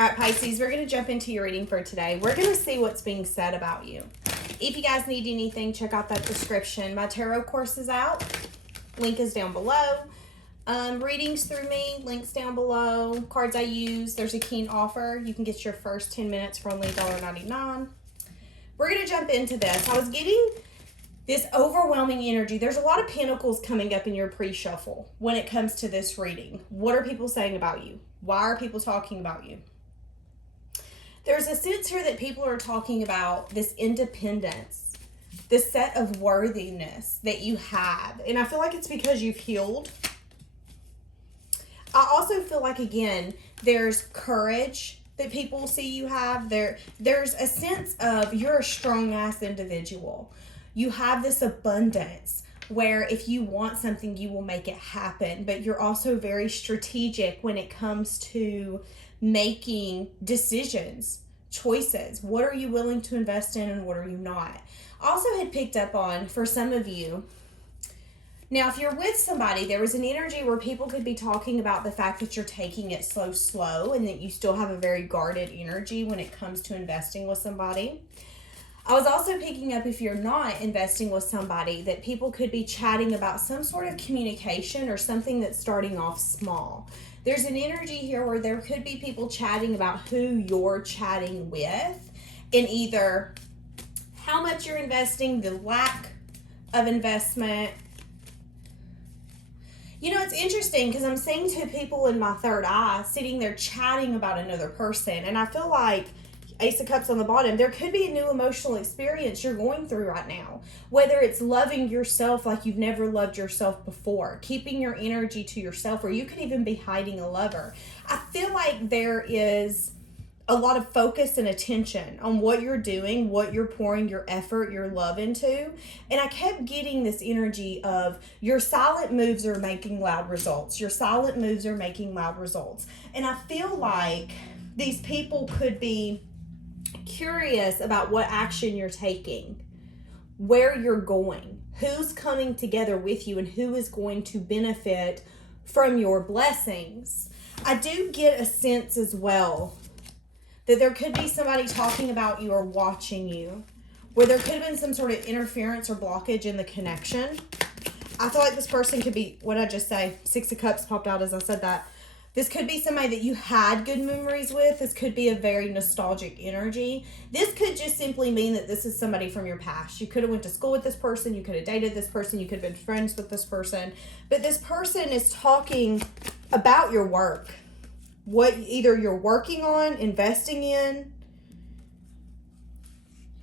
All right, Pisces, we're going to jump into your reading for today. We're going to see what's being said about you. If you guys need anything, check out that description. My tarot course is out. Link is down below. Readings through me, links down below. Cards I use, there's a keen offer. You can get your first 10 minutes for only $1.99. We're going to jump into this. I was getting this overwhelming energy. There's a lot of pentacles coming up in your pre-shuffle when it comes to this reading. What are people saying about you? Why are people talking about you? There's a sense here that people are talking about this independence, this set of worthiness that you have. And I feel like it's because you've healed. I also feel like, again, there's courage that people see you have. There's a sense of you're a strong-ass individual. You have this abundance where if you want something, you will make it happen. But you're also very strategic when it comes to making decisions, choices. What are you willing to invest in and what are you not? Also had picked up on, for some of you, now if you're with somebody, there was an energy where people could be talking about the fact that you're taking it slow, and that you still have a very guarded energy when it comes to investing with somebody. I was also picking up, if you're not investing with somebody, that people could be chatting about some sort of communication or something that's starting off small. There's an energy here where there could be people chatting about who you're chatting with, and either how much you're investing, the lack of investment. You know, it's interesting because I'm seeing two people in my third eye sitting there chatting about another person, and I feel like Ace of Cups on the bottom, there could be a new emotional experience you're going through right now. Whether it's loving yourself like you've never loved yourself before, keeping your energy to yourself, or you could even be hiding a lover. I feel like there is a lot of focus and attention on what you're doing, what you're pouring your effort, your love into. And I kept getting this energy of your silent moves are making loud results. Your silent moves are making loud results. And I feel like these people could be curious about what action you're taking, where you're going, who's coming together with you, and who is going to benefit from your blessings. I do get a sense as well that there could be somebody talking about you or watching you, where there could have been some sort of interference or blockage in the connection. I feel like this person could be, what did I just say? Six of Cups popped out as I said that. This could be somebody that you had good memories with. This could be a very nostalgic energy. This could just simply mean that this is somebody from your past. You could have went to school with this person. You could have dated this person. You could have been friends with this person. But this person is talking about your work. What either you're working on, investing in.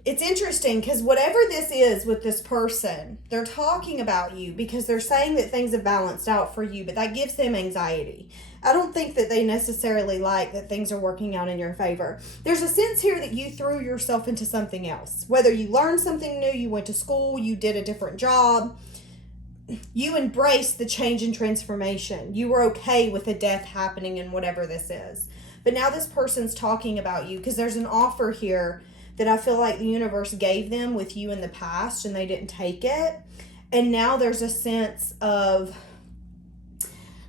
It's interesting because whatever this is with this person, they're talking about you because they're saying that things have balanced out for you, but that gives them anxiety. I don't think that they necessarily like that things are working out in your favor. There's a sense here that you threw yourself into something else. Whether you learned something new, you went to school, you did a different job, you embraced the change and transformation. You were okay with a death happening in whatever this is. But now this person's talking about you because there's an offer here that I feel like the universe gave them with you in the past and they didn't take it. And now there's a sense of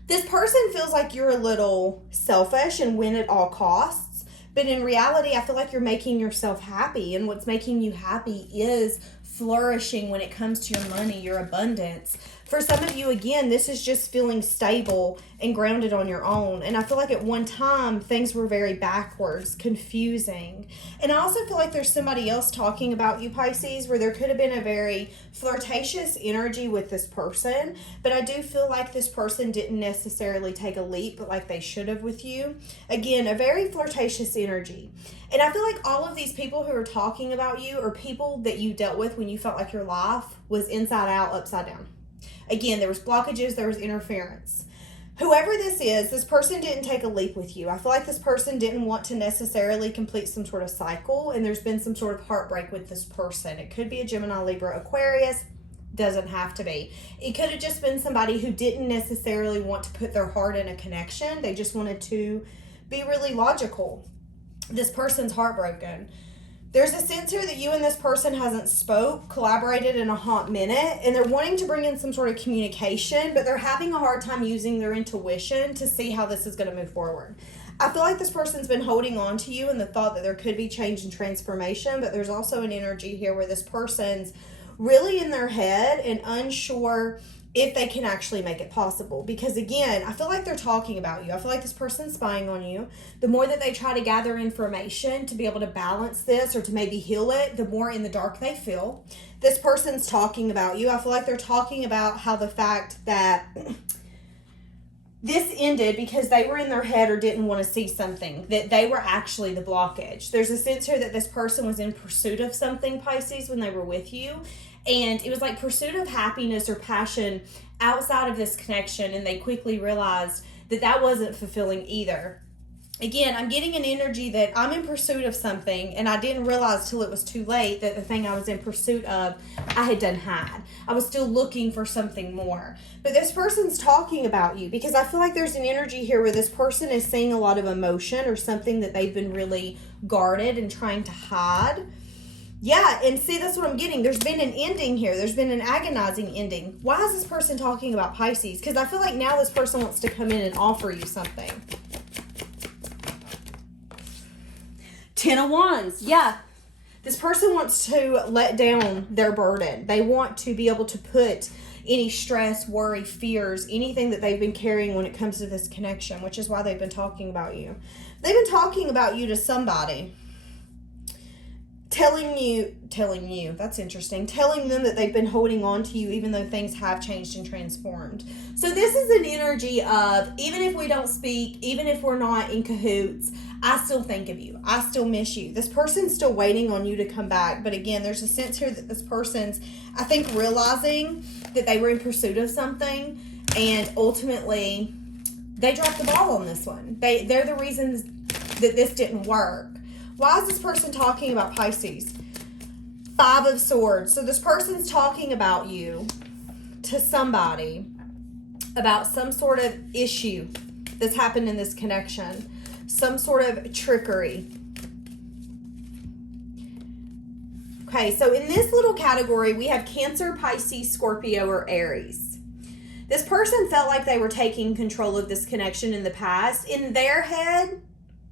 this person feels like you're a little selfish and win at all costs. But in reality, I feel like you're making yourself happy. And what's making you happy is flourishing when it comes to your money, your abundance. For some of you, again, this is just feeling stable and grounded on your own. And I feel like at one time, things were very backwards, confusing. And I also feel like there's somebody else talking about you, Pisces, where there could have been a very flirtatious energy with this person. But I do feel like this person didn't necessarily take a leap, but like they should have with you. Again, a very flirtatious energy. And I feel like all of these people who are talking about you are people that you dealt with when you felt like your life was inside out, upside down. Again, there was blockages, there was interference. Whoever this is, this person didn't take a leap with you. I feel like this person didn't want to necessarily complete some sort of cycle, and there's been some sort of heartbreak with this person. It could be a Gemini, Libra, Aquarius. Doesn't have to be. It could have just been somebody who didn't necessarily want to put their heart in a connection. They just wanted to be really logical. This person's heartbroken. There's a sense here that you and this person hasn't collaborated in a hot minute, and they're wanting to bring in some sort of communication, but they're having a hard time using their intuition to see how this is going to move forward. I feel like this person's been holding on to you in the thought that there could be change and transformation, but there's also an energy here where this person's really in their head and unsure if they can actually make it possible. Because again, I feel like they're talking about you. I feel like this person's spying on you. The more that they try to gather information to be able to balance this or to maybe heal it, the more in the dark they feel. This person's talking about you. I feel like they're talking about how the fact that this ended because they were in their head or didn't want to see something, that they were actually the blockage. There's a sense here that this person was in pursuit of something, Pisces, when they were with you. And it was like pursuit of happiness or passion outside of this connection. And they quickly realized that that wasn't fulfilling either. Again, I'm getting an energy that I'm in pursuit of something and I didn't realize till it was too late that the thing I was in pursuit of, I had done had. I was still looking for something more. But this person's talking about you because I feel like there's an energy here where this person is seeing a lot of emotion or something that they've been really guarded and trying to hide. Yeah, and see, that's what I'm getting. There's been an ending here. There's been an agonizing ending. Why is this person talking about Pisces? Because I feel like now this person wants to come in and offer you something. 10 of Wands. Yeah. This person wants to let down their burden. They want to be able to put any stress, worry, fears, anything that they've been carrying when it comes to this connection, which is why they've been talking about you. They've been talking about you to somebody. Telling you, that's interesting, telling them that they've been holding on to you even though things have changed and transformed. So this is an energy of, even if we don't speak, even if we're not in cahoots, I still think of you. I still miss you. This person's still waiting on you to come back. But again, there's a sense here that this person's, I think, realizing that they were in pursuit of something and ultimately they dropped the ball on this one. They're the reasons that this didn't work. Why is this person talking about Pisces? 5 of Swords. So this person's talking about you to somebody about some sort of issue that's happened in this connection. Some sort of trickery. Okay, so in this little category, we have Cancer, Pisces, Scorpio, or Aries. This person felt like they were taking control of this connection in the past. In their head,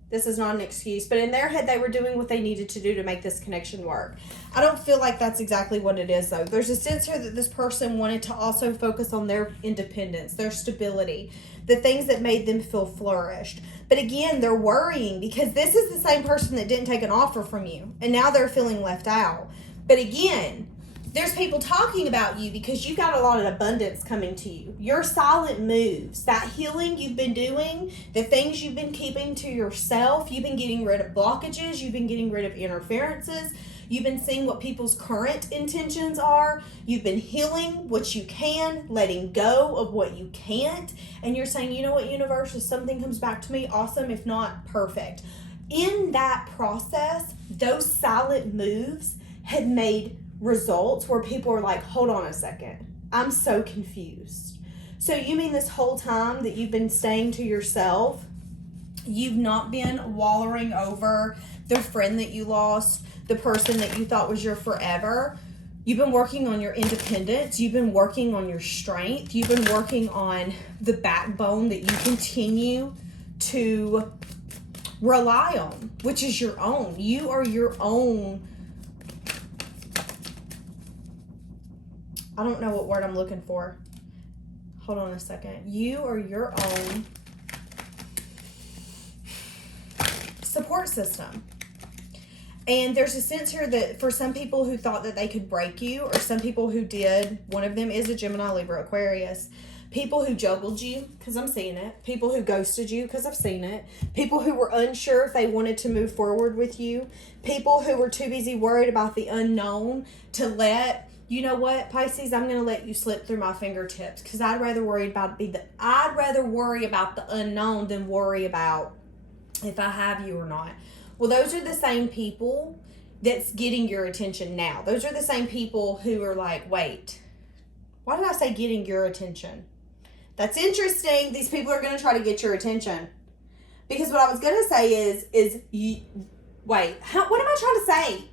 this is not an excuse, but in their head, they were doing what they needed to do to make this connection work. I don't feel like that's exactly what it is, though. There's a sense here that this person wanted to also focus on their independence, their stability, the things that made them feel flourished. But again, they're worrying because this is the same person that didn't take an offer from you, and now they're feeling left out. But again, there's people talking about you because you've got a lot of abundance coming to you. Your silent moves, that healing you've been doing, the things you've been keeping to yourself, you've been getting rid of blockages, you've been getting rid of interferences, you've been seeing what people's current intentions are, you've been healing what you can, letting go of what you can't, and you're saying, you know what, universe, if something comes back to me, awesome, if not, perfect. In that process, those silent moves had made results where people are like, hold on a second, I'm so confused. So you mean this whole time that you've been staying to yourself, you've not been wallowing over the friend that you lost, the person that you thought was your forever? You've been working on your independence, you've been working on your strength, you've been working on the backbone that you continue to rely on, which is your own. You are your own. I don't know what word I'm looking for. Hold on a second. You are your own support system. And there's a sense here that for some people who thought that they could break you, or some people who did, one of them is a Gemini, Libra, Aquarius. People who juggled you, because I'm seeing it. People who ghosted you, because I've seen it. People who were unsure if they wanted to move forward with you. People who were too busy worried about the unknown to let, you know what, Pisces, I'm going to let you slip through my fingertips because I'd rather worry about the unknown than worry about if I have you or not. Well, those are the same people that's getting your attention now. Those are the same people who are like, wait, why did I say getting your attention? That's interesting. These people are going to try to get your attention. Because what I was going to say is you, wait, what am I trying to say?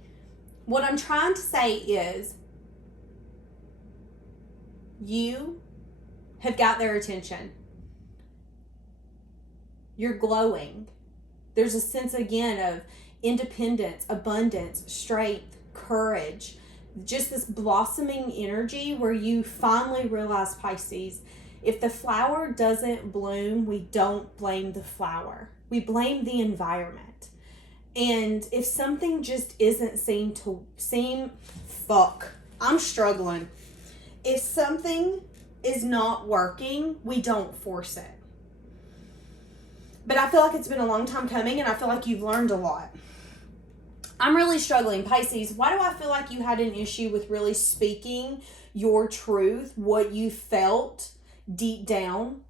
What I'm trying to say is you have got their attention. You're glowing. There's a sense, again, of independence, abundance, strength, courage, just this blossoming energy where you finally realize, Pisces, if the flower doesn't bloom, we don't blame the flower. We blame the environment. And if something just isn't I'm struggling. If something is not working, we don't force it. But I feel like it's been a long time coming, and I feel like you've learned a lot. I'm really struggling. Pisces, why do I feel like you had an issue with really speaking your truth, what you felt deep down?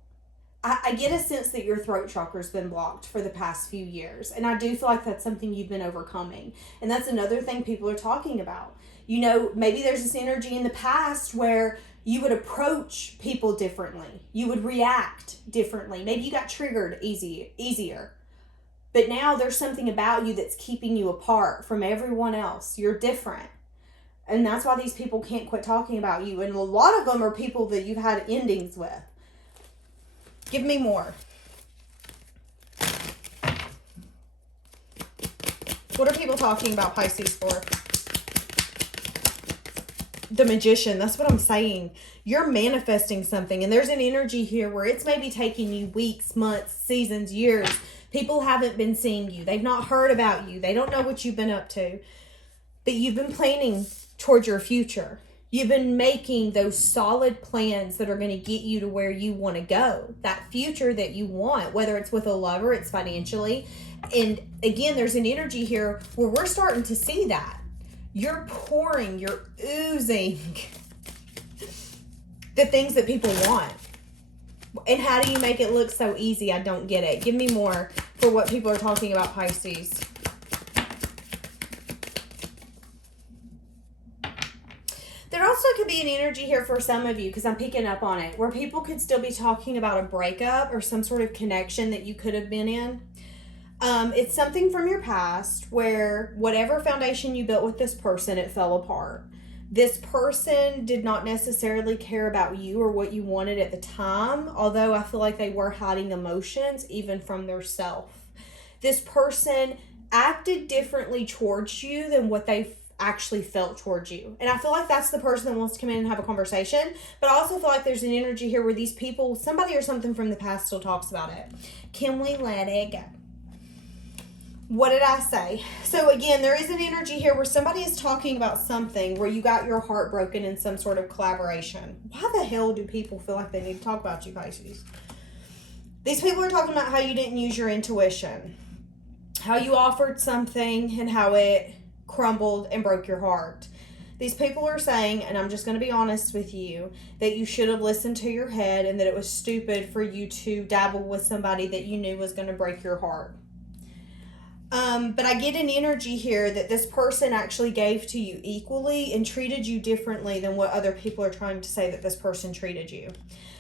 I get a sense that your throat chakra's been blocked for the past few years. And I do feel like that's something you've been overcoming. And that's another thing people are talking about. You know, maybe there's this energy in the past where you would approach people differently. You would react differently. Maybe you got triggered easier. But now there's something about you that's keeping you apart from everyone else. You're different. And that's why these people can't quit talking about you. And a lot of them are people that you've had endings with. Give me more. What are people talking about Pisces for? The Magician. That's what I'm saying. You're manifesting something. And there's an energy here where it's maybe taking you weeks, months, seasons, years. People haven't been seeing you. They've not heard about you. They don't know what you've been up to. But you've been planning towards your future. You've been making those solid plans that are going to get you to where you want to go. That future that you want, whether it's with a lover, it's financially. And again, there's an energy here where we're starting to see that. You're pouring, you're oozing the things that people want. And how do you make it look so easy? I don't get it. Give me more for what people are talking about, Pisces. There also could be an energy here for some of you, because I'm picking up on it, where people could still be talking about a breakup or some sort of connection that you could have been in. It's something from your past where whatever foundation you built with this person, it fell apart. This person did not necessarily care about you or what you wanted at the time, although I feel like they were hiding emotions even from their self. This person acted differently towards you than what they actually felt towards you. And I feel like that's the person that wants to come in and have a conversation. But I also feel like there's an energy here where these people, somebody or something from the past still talks about it. Can we let it go? What did I say? So again, there is an energy here where somebody is talking about something where you got your heart broken in some sort of collaboration. Why the hell do people feel like they need to talk about you, Pisces? These people are talking about how you didn't use your intuition, how you offered something and how it crumbled and broke your heart. These people are saying, and I'm just going to be honest with you, that you should have listened to your head and that it was stupid for you to dabble with somebody that you knew was going to break your heart. But I get an energy here that this person actually gave to you equally and treated you differently than what other people are trying to say that this person treated you.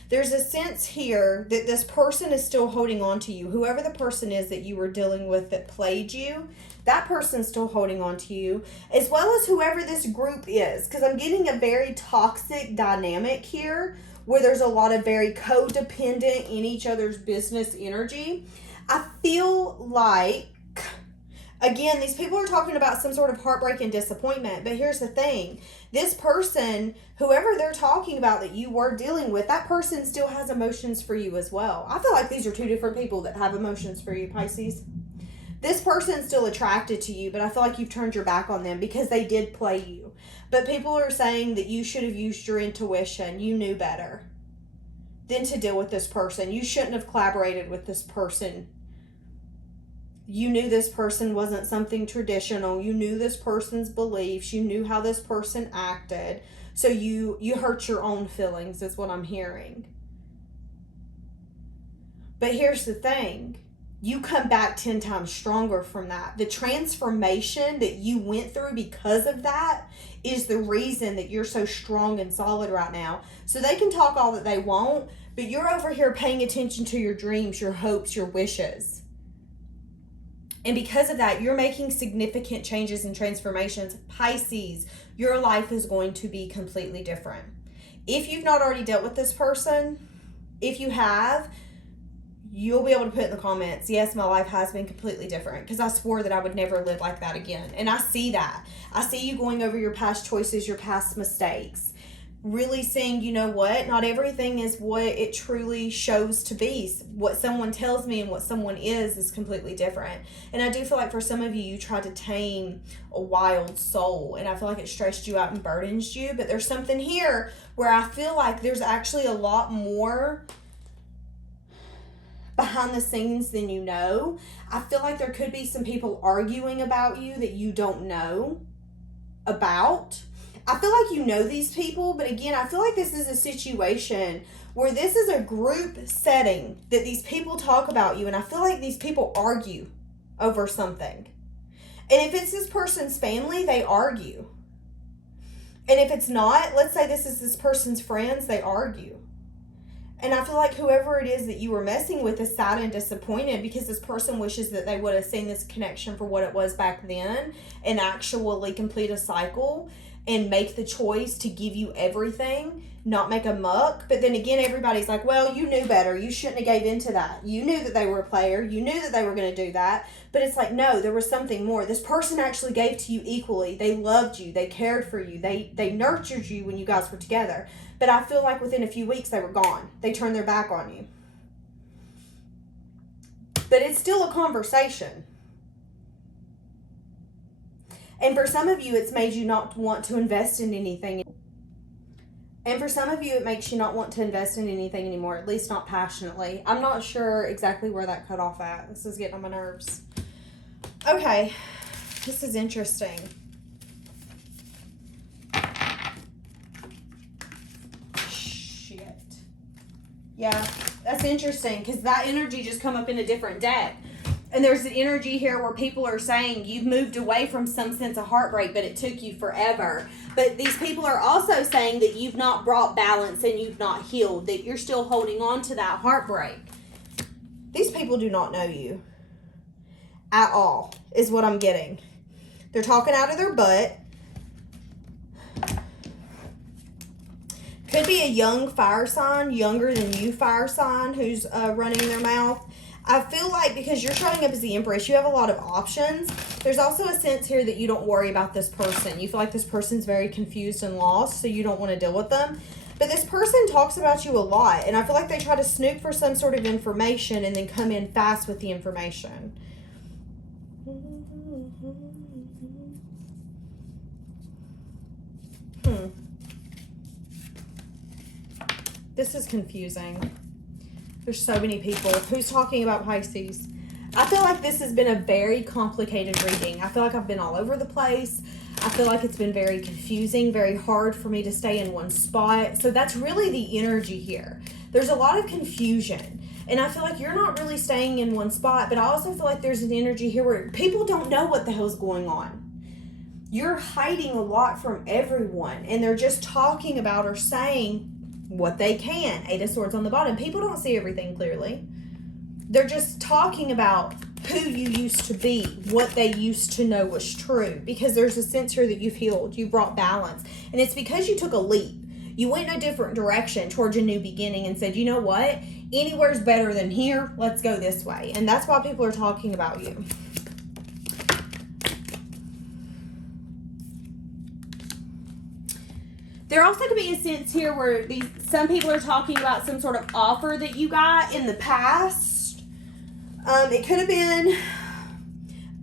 There's a sense here that this person is still holding on to you. Whoever the person is that you were dealing with that played you, that person's still holding on to you, as well as whoever this group is. Because I'm getting a very toxic dynamic here where there's a lot of very codependent in each other's business energy. I feel like, again, these people are talking about some sort of heartbreak and disappointment. But here's the thing. This person, whoever they're talking about that you were dealing with, that person still has emotions for you as well. I feel like these are two different people that have emotions for you, Pisces. This person's still attracted to you, but I feel like you've turned your back on them because they did play you. But people are saying that you should have used your intuition. You knew better than to deal with this person. You shouldn't have collaborated with this person. You knew this person wasn't something traditional. You knew this person's beliefs. You knew how this person acted. So you hurt your own feelings is what I'm hearing. But here's the thing. You come back 10 times stronger from that. The transformation that you went through because of that is the reason that you're so strong and solid right now. So they can talk all that they want, but you're over here paying attention to your dreams, your hopes, your wishes. And because of that, you're making significant changes and transformations. Pisces, your life is going to be completely different. If you've not already dealt with this person, if you have, you'll be able to put in the comments, yes, my life has been completely different, because I swore that I would never live like that again. And I see that. I see you going over your past choices, your past mistakes. Really seeing, you know what, not everything is what it truly shows to be. What someone tells me and what someone is completely different. And I do feel like for some of you, you tried to tame a wild soul, and I feel like it stressed you out and burdens you. But there's something here where I feel like there's actually a lot more behind the scenes than you know. I feel like there could be some people arguing about you that you don't know about. I feel like you know these people, but again, I feel like this is a situation where this is a group setting that these people talk about you, and I feel like these people argue over something. And if it's this person's family, they argue. And if it's not, let's say this is this person's friends, they argue. And I feel like whoever it is that you were messing with is sad and disappointed, because this person wishes that they would have seen this connection for what it was back then and actually complete a cycle and make the choice to give you everything, not make a muck. But then again, everybody's like, well, you knew better. You shouldn't have gave into that. You knew that they were a player. You knew that they were going to do that. But it's like, no, there was something more. This person actually gave to you equally. They loved you. They cared for you. They nurtured you when you guys were together. But I feel like within a few weeks, they were gone. They turned their back on you. But it's still a conversation. And for some of you, it's made you not want to invest in anything. And for some of you, it makes you not want to invest in anything anymore, at least not passionately. I'm not sure exactly where that cut off at. This is getting on my nerves. Okay, this is interesting. Shit. Yeah, that's interesting, because that energy just come up in a different deck. And there's an energy here where people are saying you've moved away from some sense of heartbreak, but it took you forever. But these people are also saying that you've not brought balance and you've not healed, that you're still holding on to that heartbreak. These people do not know you at all, is what I'm getting. They're talking out of their butt. Could be a young fire sign, younger than you fire sign, who's running their mouth. I feel like because you're showing up as the Empress, you have a lot of options. There's also a sense here that you don't worry about this person. You feel like this person's very confused and lost, so you don't want to deal with them. But this person talks about you a lot, and I feel like they try to snoop for some sort of information and then come in fast with the information. This is confusing. There's so many people. Who's talking about Pisces? I feel like this has been a very complicated reading. I feel like I've been all over the place. I feel like it's been very confusing, very hard for me to stay in one spot. So that's really the energy here. There's a lot of confusion. And I feel like you're not really staying in one spot, but I also feel like there's an energy here where people don't know what the hell's going on. You're hiding a lot from everyone, and they're just talking about or saying what they can. Eight of Swords on the bottom. People don't see everything clearly. They're just talking about who you used to be, what they used to know was true, because there's a sense here that you've healed, you brought balance, and it's because you took a leap. You went in a different direction towards a new beginning and said, you know what, anywhere's better than here, let's go this way. And that's why people are talking about you. There also could be a sense here where some people are talking about some sort of offer that you got in the past. It could have been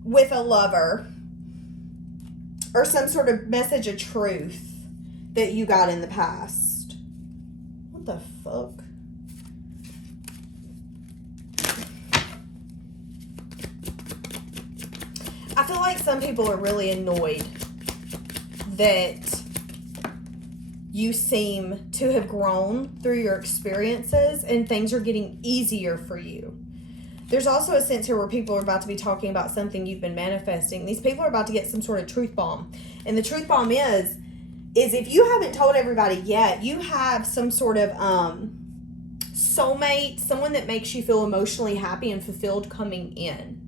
with a lover or some sort of message of truth that you got in the past. What the fuck? I feel like some people are really annoyed that you seem to have grown through your experiences and things are getting easier for you. There's also a sense here where people are about to be talking about something you've been manifesting. These people are about to get some sort of truth bomb. And the truth bomb is if you haven't told everybody yet, you have some sort of soulmate, someone that makes you feel emotionally happy and fulfilled coming in.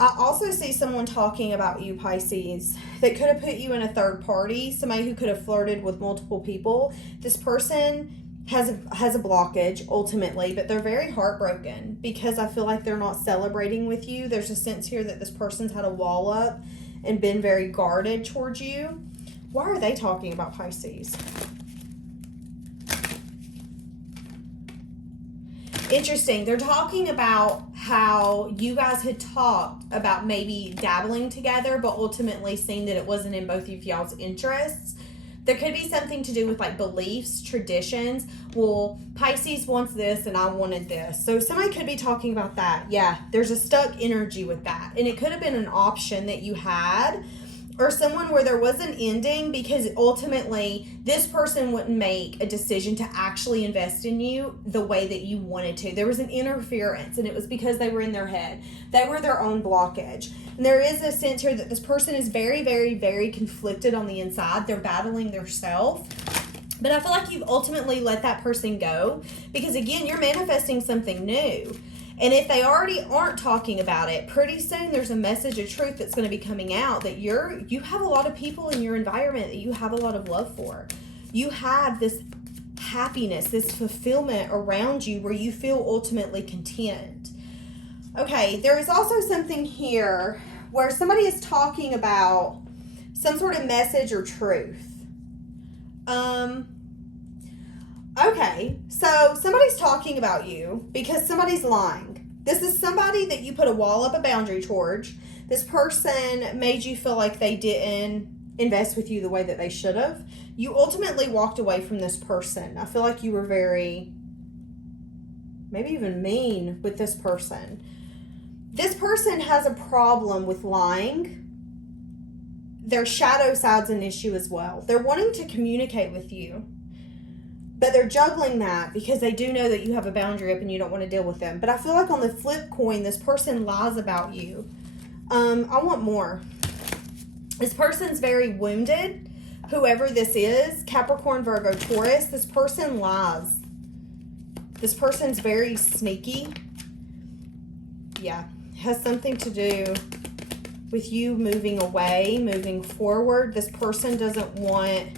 I also see someone talking about you, Pisces, that could have put you in a third party, somebody who could have flirted with multiple people. This person has a blockage ultimately, but they're very heartbroken because I feel like they're not celebrating with you. There's a sense here that this person's had a wall up and been very guarded towards you. Why are they talking about Pisces? Interesting. They're talking about how you guys had talked about maybe dabbling together, but ultimately seeing that it wasn't in both of y'all's interests. There could be something to do with like beliefs, traditions. Well, Pisces wants this and I wanted this. So somebody could be talking about that. Yeah, there's a stuck energy with that. And it could have been an option that you had, or someone where there was an ending because ultimately this person wouldn't make a decision to actually invest in you the way that you wanted to. There was an interference, and it was because they were in their head. They were their own blockage. And there is a sense here that this person is very, very, very conflicted on the inside. They're battling their self. But I feel like you've ultimately let that person go because, again, you're manifesting something new. And if they already aren't talking about it, pretty soon there's a message of truth that's going to be coming out that you have a lot of people in your environment that you have a lot of love for. You have this happiness, this fulfillment around you where you feel ultimately content. Okay, there is also something here where somebody is talking about some sort of message or truth. Okay, so somebody's talking about you because somebody's lying. This is somebody that you put a wall up, a boundary towards. This person made you feel like they didn't invest with you the way that they should have. You ultimately walked away from this person. I feel like you were very, maybe even mean with this person. This person has a problem with lying. Their shadow side's an issue as well. They're wanting to communicate with you, but they're juggling that because they do know that you have a boundary up and you don't want to deal with them. But I feel like on the flip coin, this person lies about you. I want more. This person's very wounded. Whoever this is, Capricorn, Virgo, Taurus, this person lies. This person's very sneaky. Yeah, it has something to do with you moving away, moving forward. This person doesn't want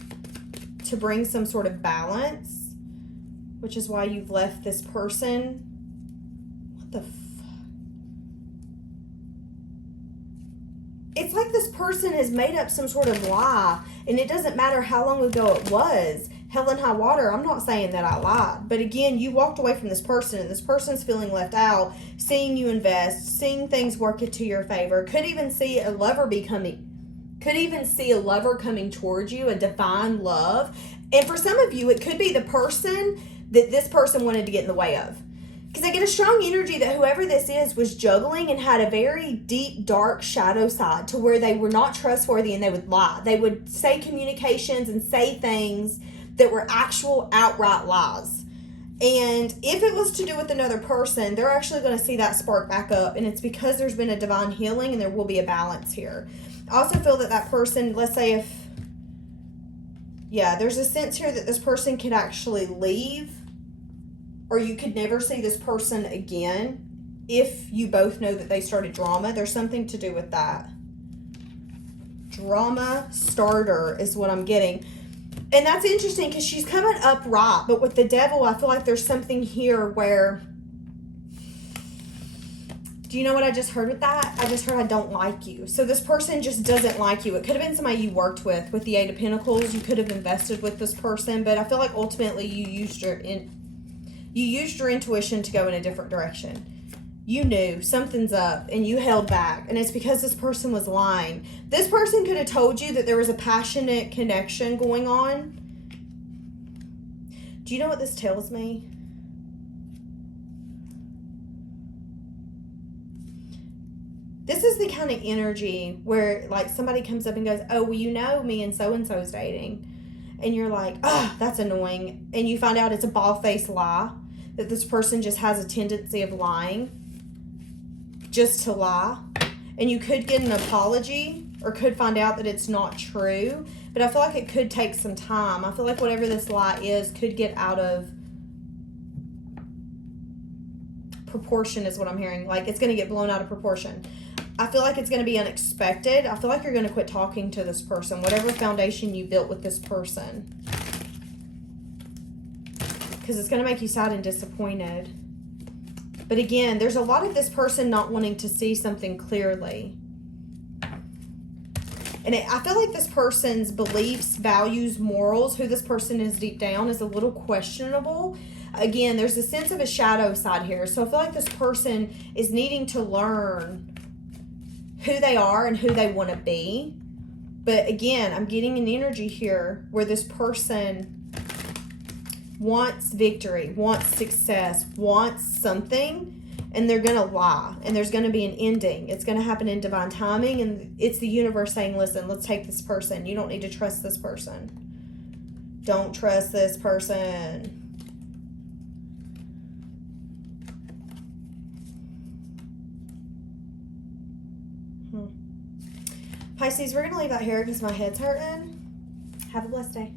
to bring some sort of balance, which is why you've left this person. What the fuck? It's like this person has made up some sort of lie, and it doesn't matter how long ago it was. Hell and high water, I'm not saying that I lied. But again, you walked away from this person, and this person's feeling left out, seeing you invest, seeing things work into your favor. Could even see a lover coming towards you, a divine love. And for some of you, it could be the person that this person wanted to get in the way of. Because I get a strong energy that whoever this is was juggling and had a very deep, dark shadow side to where they were not trustworthy and they would lie. They would say communications and say things that were actual outright lies. And if it was to do with another person, they're actually going to see that spark back up. And it's because there's been a divine healing and there will be a balance here. I also feel that that person, let's say there's a sense here that this person could actually leave, or you could never see this person again if you both know that they started drama. There's something to do with that. Drama starter is what I'm getting. And that's interesting because she's coming up right, but with the devil, I feel like there's something here where, do you know what I just heard with that? I just heard I don't like you. So this person just doesn't like you. It could have been somebody you worked with the Eight of Pentacles. You could have invested with this person, but I feel like ultimately you used your intuition to go in a different direction. You knew something's up and you held back, and it's because this person was lying. This person could have told you that there was a passionate connection going on. Do you know what this tells me? This is the kind of energy where like somebody comes up and goes, oh, well, you know me and so-and-so's dating. And you're like, oh, that's annoying. And you find out it's a bald-faced lie, that this person just has a tendency of lying, just to lie. And you could get an apology or could find out that it's not true. But I feel like it could take some time. I feel like whatever this lie is could get out of proportion is what I'm hearing. Like it's going to get blown out of proportion. I feel like it's going to be unexpected. I feel like you're going to quit talking to this person, whatever foundation you built with this person. because it's going to make you sad and disappointed. But again, there's a lot of this person not wanting to see something clearly. And I feel like this person's beliefs, values, morals, who this person is deep down, is a little questionable. Again, there's a sense of a shadow side here. So I feel like this person is needing to learn who they are and who they want to be. But again, I'm getting an energy here where this person wants victory, wants success, wants something, and they're going to lie, and there's going to be an ending. It's going to happen in divine timing, and it's the universe saying, listen, let's take this person. You don't need to trust this person. Don't trust this person. Pisces, we're going to leave that here because my head's hurting. Have a blessed day.